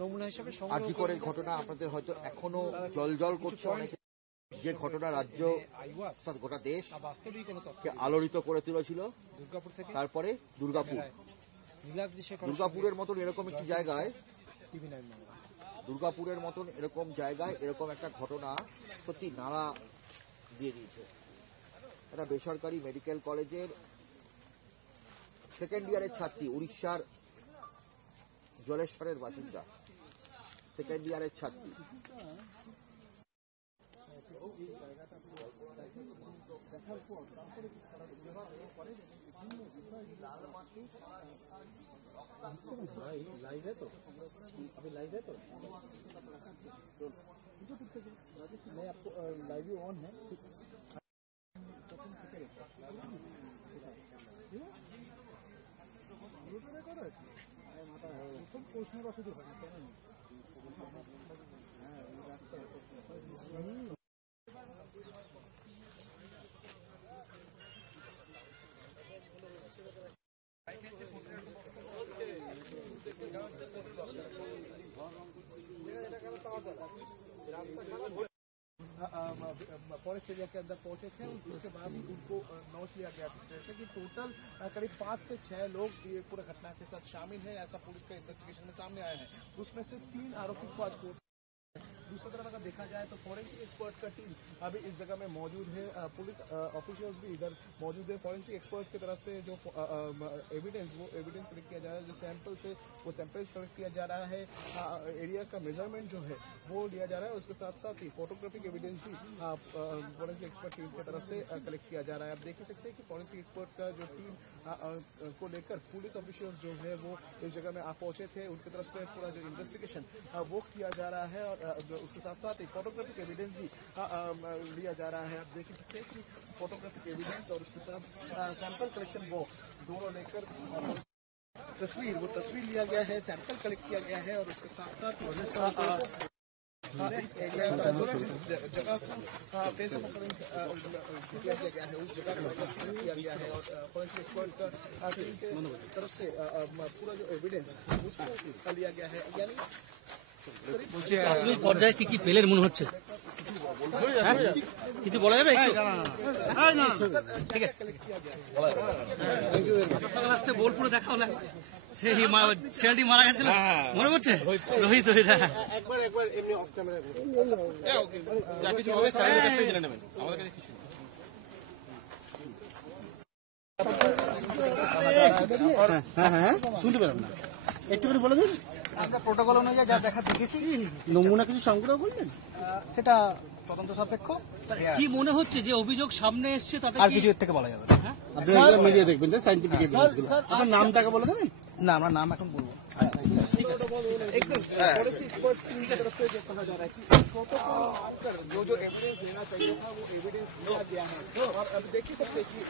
নমুনা হিসেবে আরজি করের ঘটনা আপনাদের হয়তো এখনো জল করছে, অনেকে যে ঘটনা রাজ্য গোটা দেশকে আলোড়িত করে তুলেছিল। তারপরে দুর্গাপুরের মতন এরকম একটি জায়গায়, এরকম একটা ঘটনা সত্যি নাড়া দিয়ে দিয়েছে। একটা বেসরকারি মেডিকেল কলেজের সেকেন্ড ইয়ারের ছাত্রী, উড়িষ্যার জলেশ্বরের বাসিন্দা সেকেন্ড ইয়ারের ছাত্রী, लाइव ऑन है। প্রশ্নের অসুবিধা হয় না, কেন फॉरेस्ट एरिया के अंदर पहुंचे थे। उसके बाद उनको नोट लिया गया, जैसे कि टोटल करीब 5 से 6 लोग ये पूरे घटना के साथ शामिल है, ऐसा पुलिस का इन्वेस्टिगेशन में सामने आया है। उसमें से 3 आरोपी को आज कोर्ट। दूसरी तरफ अगर देखा जाए तो फॉरेंसिक एक्सपर्ट का टीम अभी इस जगह में मौजूद है, पुलिस ऑफिशियल्स भी इधर मौजूद है। फॉरेंसिक एक्सपर्ट की तरफ से जो एविडेंस कलेक्ट किया जा रहा है, जो सैंपल से वो सैंपल कलेक्ट किया जा रहा है, एरिया का मेजरमेंट जो है वो लिया जा रहा है। उसके साथ साथ ही फोटोग्राफिक एविडेंस भी फॉरेंसिक एक्सपर्ट टीम की तरफ से कलेक्ट किया जा रहा है। आप देख सकते हैं कि फॉरेंसिक एक्सपर्ट का जो टीम को लेकर पुलिस ऑफिशियल्स जो है वो इस जगह में आ पहुंचे थे, उनकी तरफ से पूरा जो इन्वेस्टिगेशन वो किया जा रहा है। और उसके साथ साथ ही फोटोग्राफिक एविडेंस भी लिया जा रहा है। आप देख सकते हैं कि फोटोग्राफिक एविडेंस और उसके साथ सैंपल कलेक्शन बॉक्स दोनों लेकर तस्वीर लिया गया है, सैंपल कलेक्ट किया गया है। और उसके साथ साथ इस एरिया जिस जगह को प्लेस ऑफ ऑकरेंस किया गया है, उस जगह को सील किया गया है। और फॉरेंसिक एक्सपर्ट का टीम के तरफ से पूरा जो एविडेंस उसको लिया गया है। यानी প্রাথমিক পর্যায়ে কি পেলেন মনে হচ্ছে? কিছু বলা যাবে? ঠিক আছে, লাস্টে বোলপুরে দেখা হলো, সেই ছেলেটি মারা গেছিল, মনে পড়ছে? রোহিত একবার এমনি অফ ক্যামেরা শুনতে পেলাম না, একটুখানি বলে দিন। আমরা প্রোটোকল অনুযায়ী যা দেখা দেখেছি। নমুনা কিছু সংগ্রহ করলেন? সেটা তদন্ত সাপেক্ষ। কি মনে হচ্ছে যে অভিযোগ সামনে এসছে তাতে আর কিছু এর থেকে বলা যাবে না। আপনারা মিডিয়া দেখবেন, সায়েন্টিফিক এভিডেন্স। আপনার নামটাকে বলে দেবেন? না, আমরা নাম এখন বলবো। जो एविडेंस लेना चाहिए था वो एविडेंस लिया गया है। और अब देख ही सकते हैं कि